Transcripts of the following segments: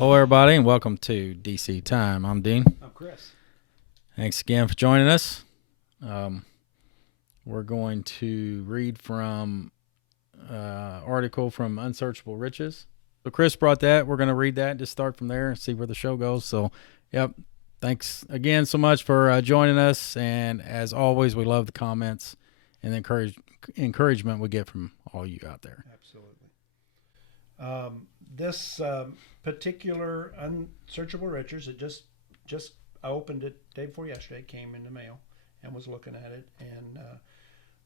Hello, everybody, and welcome to DC Time. I'm Dean. I'm Chris. Thanks again for joining us. We're going to read from article from Unsearchable Riches. So Chris brought that. We're going to read that, just start from there and see where the show goes. So, yep. Thanks again so much for joining us. And as always, we love the comments and the encouragement we get from all you out there. Absolutely. This particular Unsearchable Riches, I opened it day before yesterday, came in the mail, and was looking at it. And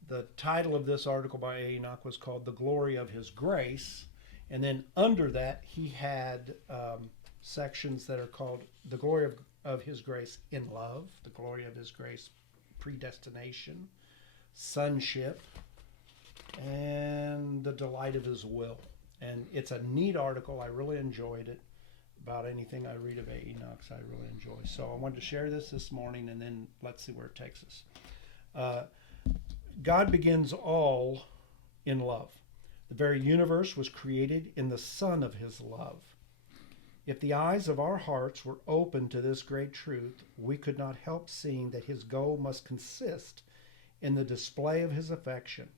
the title of this article by Enoch was called "The Glory of His Grace," and then under that he had sections that are called "The Glory of His Grace in Love," "The Glory of His Grace Predestination," "Sonship," and "The Delight of His Will." And it's a neat article. I really enjoyed it. About anything I read of Enoch's, I really enjoy. So I wanted to share this morning, and then let's see where it takes us. God begins all in love. The very universe was created in the Son of His love. If the eyes of our hearts were open to this great truth, we could not help seeing that His goal must consist in the display of His affection.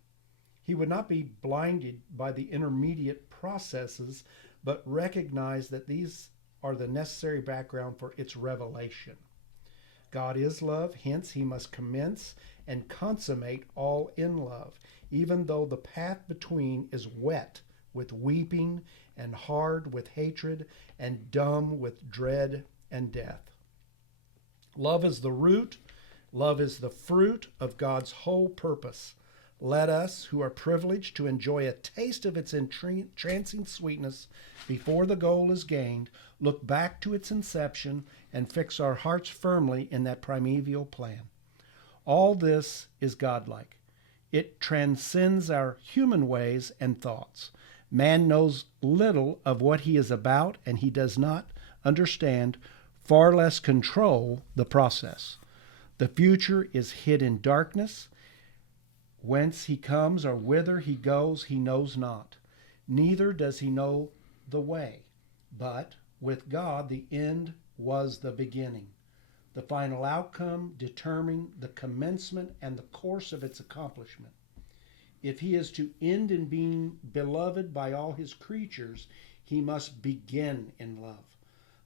He would not be blinded by the intermediate processes, but recognize that these are the necessary background for its revelation. God is love, hence He must commence and consummate all in love, even though the path between is wet with weeping and hard with hatred and dumb with dread and death. Love is the root, love is the fruit of God's whole purpose. Let us, who are privileged to enjoy a taste of its entrancing sweetness before the goal is gained, look back to its inception and fix our hearts firmly in that primeval plan. All this is godlike. It transcends our human ways and thoughts. Man knows little of what he is about, and he does not understand, far less control, the process. The future is hid in darkness. Whence he comes or whither he goes, he knows not. Neither does he know the way. But with God, the end was the beginning. The final outcome determining the commencement and the course of its accomplishment. If he is to end in being beloved by all his creatures, he must begin in love.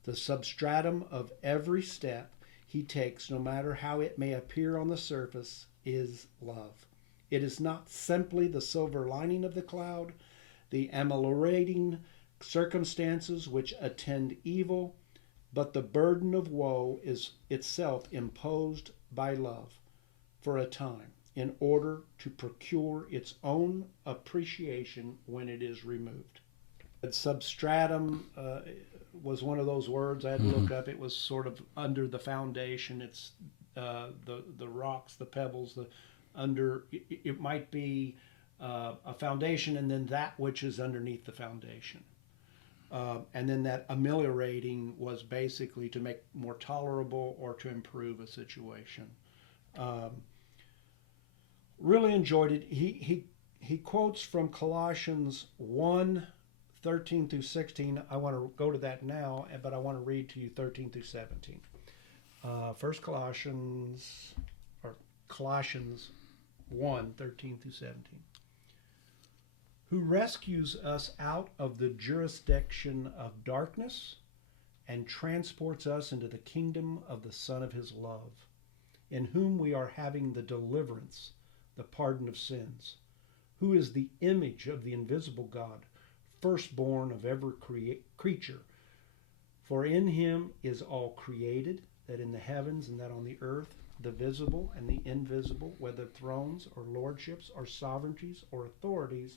The substratum of every step he takes, no matter how it may appear on the surface, is love. It is not simply the silver lining of the cloud, the ameliorating circumstances which attend evil, but the burden of woe is itself imposed by love for a time in order to procure its own appreciation when it is removed. Substratum was one of those words I had to look up. It was sort of under the foundation. It's the rocks, the pebbles, it might be a foundation, and then that which is underneath the foundation. And then that ameliorating was basically to make more tolerable or to improve a situation. Really enjoyed it. He quotes from Colossians 1:13 through 16. I want to go to that now, but I want to read to you 13 through 17. First Colossians 1:13 through 17. Who rescues us out of the jurisdiction of darkness and transports us into the kingdom of the Son of His love, in whom we are having the deliverance, the pardon of sins, who is the image of the invisible God, firstborn of every creature. For in Him is all created, that in the heavens and that on the earth, the visible and the invisible, whether thrones or lordships or sovereignties or authorities,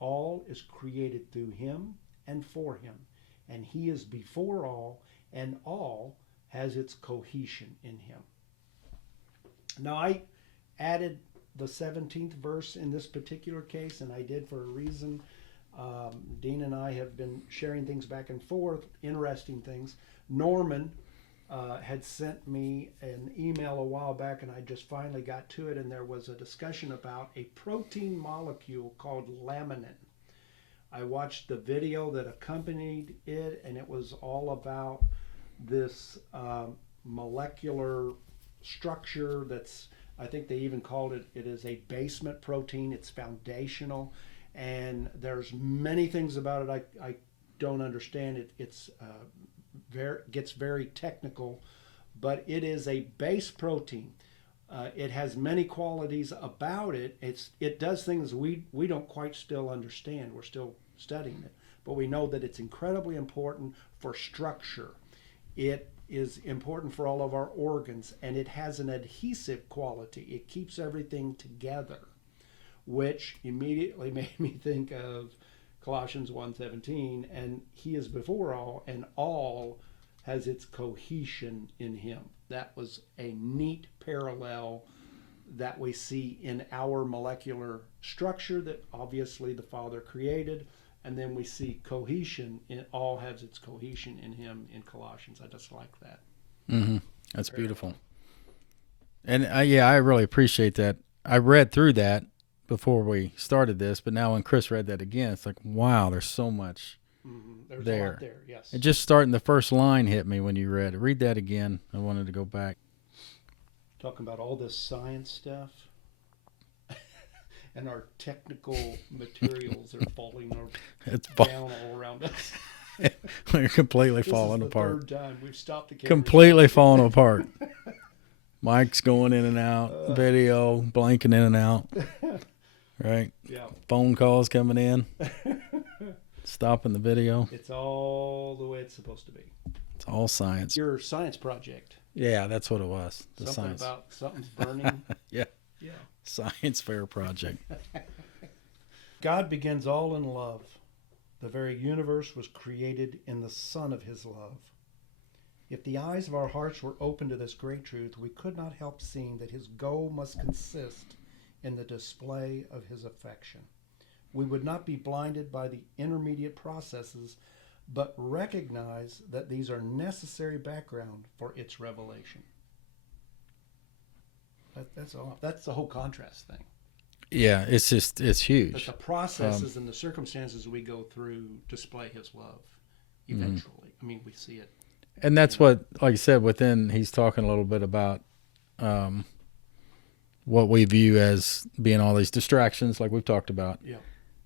all is created through Him and for Him. And He is before all, and all has its cohesion in Him. Now, I added the 17th verse in this particular case, and I did for a reason. Dean and I have been sharing things back and forth, interesting things. Norman had sent me an email a while back, and I just finally got to it, and there was a discussion about a protein molecule called laminin. I watched the video that accompanied it, and it was all about this molecular structure that's, I think they even called it, it is a basement protein. It's foundational, and there's many things about it I don't understand. It's gets very technical, but it is a base protein. It has many qualities about it. It does things we don't quite still understand. We're still studying it, but we know that it's incredibly important for structure. It is important for all of our organs, and it has an adhesive quality. It keeps everything together, which immediately made me think of Colossians 1:17, and he is before all, and all has its cohesion in him. That was a neat parallel that we see in our molecular structure that obviously the Father created, and then we see cohesion. It all has its cohesion in him in Colossians. I just like that. Mm-hmm. That's beautiful. And I really appreciate that. I read through that before we started this, but now when Chris read that again, it's like, wow, there's so much There's there. a lot there, yes. And just starting the first line hit me when you read it. Read that again. I wanted to go back. Talking about all this science stuff. And our technical materials are falling down all around us. We're completely falling apart. This is the third time we've stopped the camera. Completely falling apart. Mike's going in and out. Video blanking in and out. Right? Yeah. Phone calls coming in. Stopping the video. It's all the way it's supposed to be. It's all science. Your science project. Yeah, that's what it was. The Something science. about something's burning. Yeah. Yeah. Science fair project. God begins all in love. The very universe was created in the Son of his love. If the eyes of our hearts were open to this great truth, we could not help seeing that his goal must consist in the display of his affection. We would not be blinded by the intermediate processes, but recognize that these are necessary background for its revelation. That's all. That's the whole contrast thing. Yeah, it's huge. But the processes and the circumstances we go through display his love eventually. I mean, we see it. And that's what, like I said, within, he's talking a little bit about what we view as being all these distractions, like we've talked about. Yeah.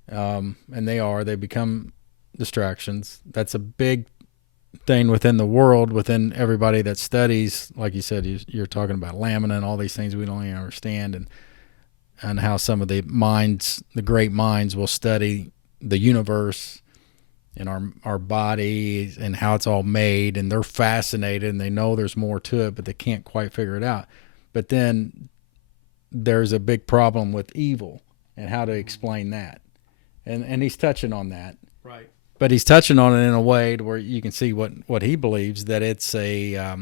And they become distractions. That's a big thing within the world, within everybody that studies. Like you said, you're talking about lamina and all these things we don't even understand, and how some of the minds, the great minds, will study the universe and our body and how it's all made, and they're fascinated and they know there's more to it, but they can't quite figure it out. But then there's a big problem with evil and how to explain that. And he's touching on that. Right. But he's touching on it in a way to where you can see what he believes, that it's we're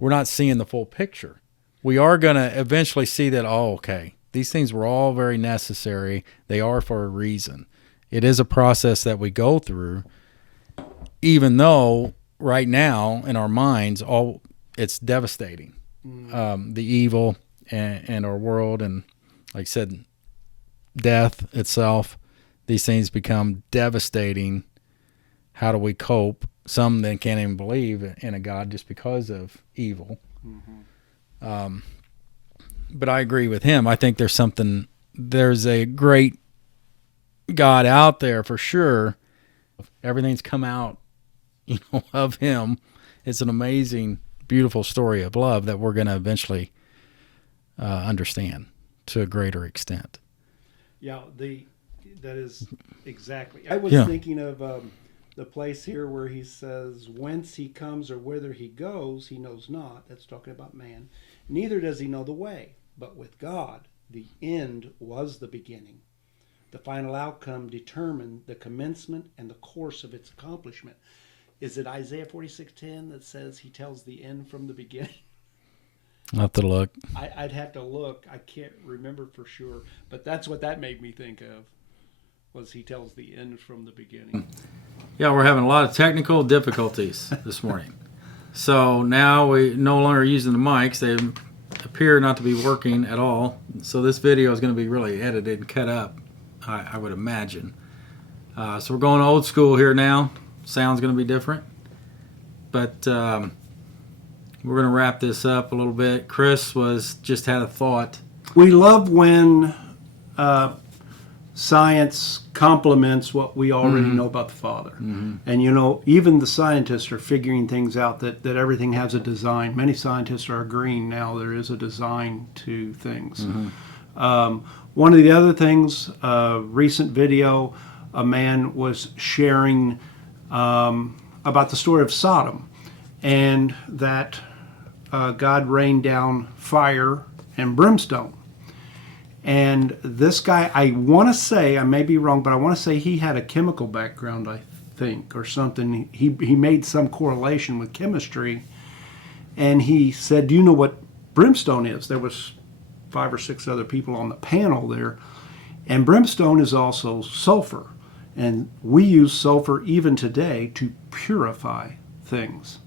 not seeing the full picture. We are going to eventually see that, okay, these things were all very necessary. They are for a reason. It is a process that we go through, even though right now in our minds, it's devastating. The evil and our world, and like I said, death itself, these things become devastating. How do we cope? Some then can't even believe in a God just because of evil. Mm-hmm. But I agree with him. I think there's a great God out there for sure. Everything's come out, of him. It's an amazing, beautiful story of love that we're going to eventually understand to a greater extent. Yeah, that is exactly. I was thinking of the place here where he says, whence he comes or whither he goes, he knows not. That's talking about man. Neither does he know the way. But with God, the end was the beginning. The final outcome determined the commencement and the course of its accomplishment. Is it Isaiah 46:10 that says he tells the end from the beginning? I'll have to look. I'd have to look. I can't remember for sure. But that's what that made me think of, was he tells the end from the beginning. Yeah, we're having a lot of technical difficulties this morning. So now we no longer using the mics. They appear not to be working at all. So this video is going to be really edited and cut up, I would imagine. So we're going old school here now. Sound's going to be different. But we're going to wrap this up a little bit. Chris just had a thought. We love when science complements what we already know about the Father. And even the scientists are figuring things out, that everything has a design. Many scientists are agreeing now there is a design to things. One of the other things, recent video, a man was sharing about the story of Sodom, and that God rained down fire and brimstone. And this guy, I want to say, I may be wrong, but I want to say he had a chemical background, I think, or something. He made some correlation with chemistry, and he said, do you know what brimstone is? There was 5 or 6 other people on the panel there, and brimstone is also sulfur, and we use sulfur even today to purify things.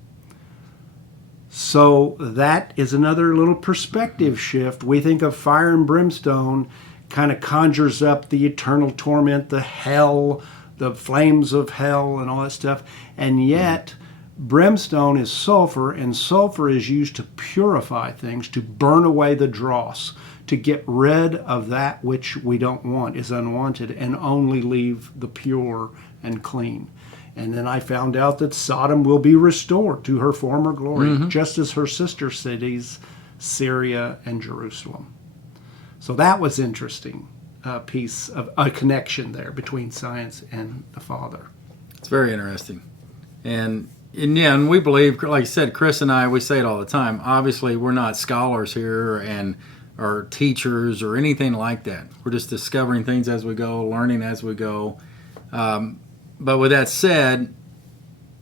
So that is another little perspective shift. We think of fire and brimstone, kind of conjures up the eternal torment, the hell, the flames of hell and all that stuff. And yet brimstone is sulfur, and sulfur is used to purify things, to burn away the dross, to get rid of that which we don't want, is unwanted, and only leave the pure and clean. And then I found out that Sodom will be restored to her former glory, just as her sister cities, Syria and Jerusalem. So that was interesting, piece of a connection there between science and the Father. It's very interesting. And we believe, like I said, Chris and I, we say it all the time. Obviously, we're not scholars here or teachers or anything like that. We're just discovering things as we go, learning as we go. But with that said,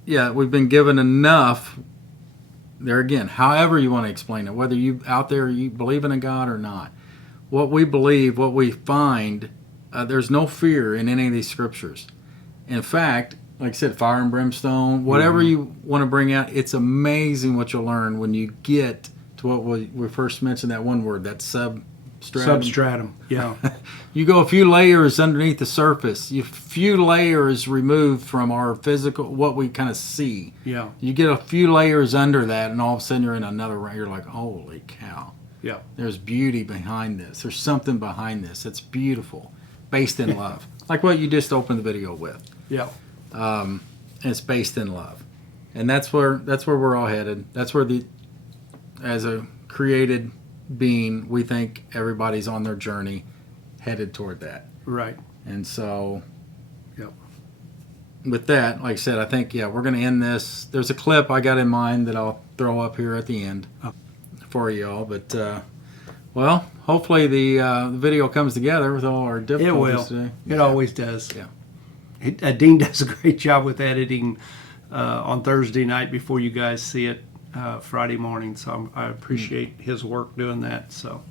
we've been given enough. There again, however you want to explain it, whether you out there you believe in a God or not, what we believe, what we find, there's no fear in any of these scriptures. In fact, like I said, fire and brimstone, whatever you want to bring out, it's amazing what you'll learn when you get to what we first mentioned, that one word, that substratum. Yeah. You go a few layers underneath the surface, a few layers removed from our physical, what we kind of see. Yeah. You get a few layers under that, and all of a sudden you're in another, you're like, holy cow. Yeah. There's beauty behind this. There's something behind this. It's beautiful, based in love. Like what you just opened the video with. Yeah. It's based in love. And that's where we're all headed. That's where as a created being, we think everybody's on their journey headed toward that. Right. And so with that, like I said, I think we're going to end this. There's a clip I got in mind that I'll throw up here at the end for y'all, but hopefully the video comes together with all our difficulties today. It always does. Yeah. Dean does a great job with editing on Thursday night before you guys see it Friday morning, so I appreciate his work doing that. So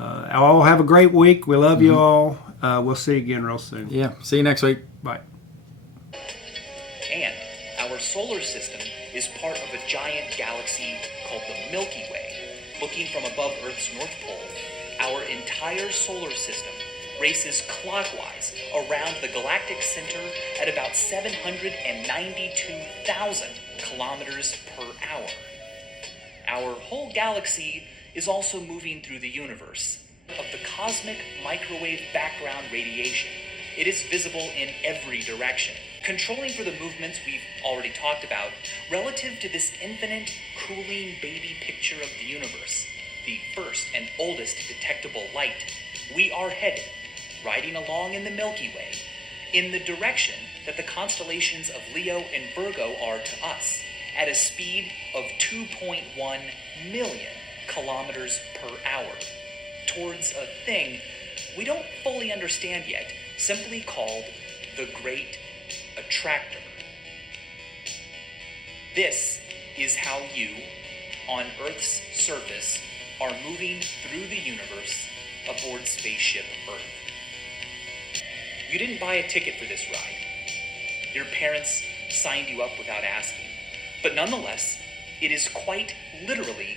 all have a great week. We love you all. We'll see you again real soon. Yeah, see you next week. Bye. And our solar system is part of a giant galaxy called the Milky Way. Looking from above Earth's North Pole, our entire solar system races clockwise around the galactic center at about 792,000 kilometers per hour. Our whole galaxy is also moving through the universe of the cosmic microwave background radiation. It is visible in every direction, controlling for the movements we've already talked about relative to this infinite cooling baby picture of the universe, the first and oldest detectable light. We are headed, riding along in the Milky Way, in the direction that the constellations of Leo and Virgo are to us, at a speed of 2.1 million kilometers per hour, towards a thing we don't fully understand yet, simply called the Great Attractor. This is how you, on Earth's surface, are moving through the universe aboard Spaceship Earth. You didn't buy a ticket for this ride. Your parents signed you up without asking. But nonetheless, it is quite literally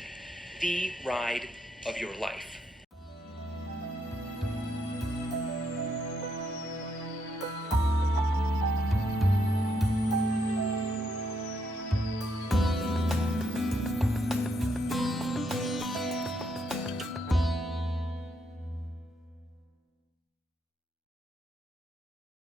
the ride of your life.